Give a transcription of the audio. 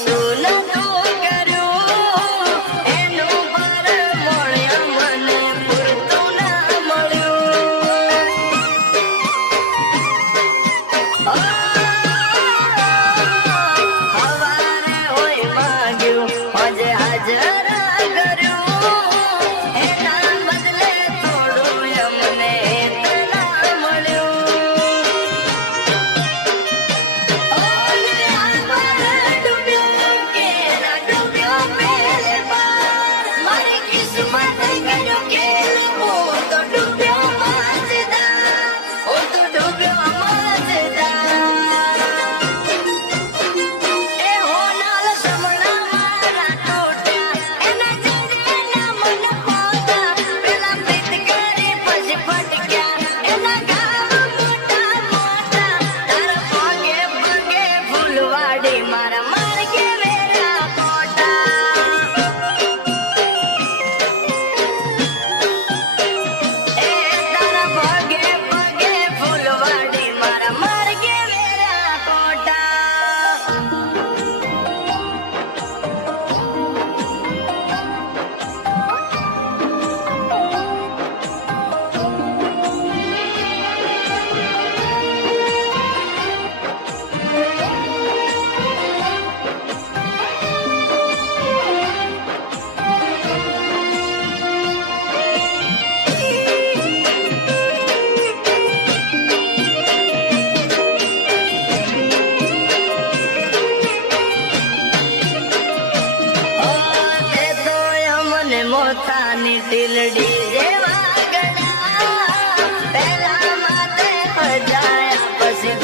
શું નતું કર્યું એનું પર મળ્યું મને પૂરતું ના મળ્યું. હવારે હોય માંગ્યું આજે હાજર કર્યું એના બદલે થોડું અમને ના મળ્યું. મારી કિસ્મત કર્યું કે હું તો ડૂબ્યો મજદા, હું તો ડૂબ્યો મજદા. એ હોનાલ સમણા મારા ટોટ્યા એના જડે ના મન પોતા પેલા પ્રીત કરી પછી ફટક્યા એના ઘાવ મોટા મોટા. તારા પગે પગે ફૂલવાડી મારા માર્ગે વેરા કોટા. એ તારા પગે પગે ફૂલવાડી મારા માર્ગે વેરા કોટા. તે તો અમને મોતાની ટીલડી જેવા ગળા, પહેલા માથે પજાયા પછી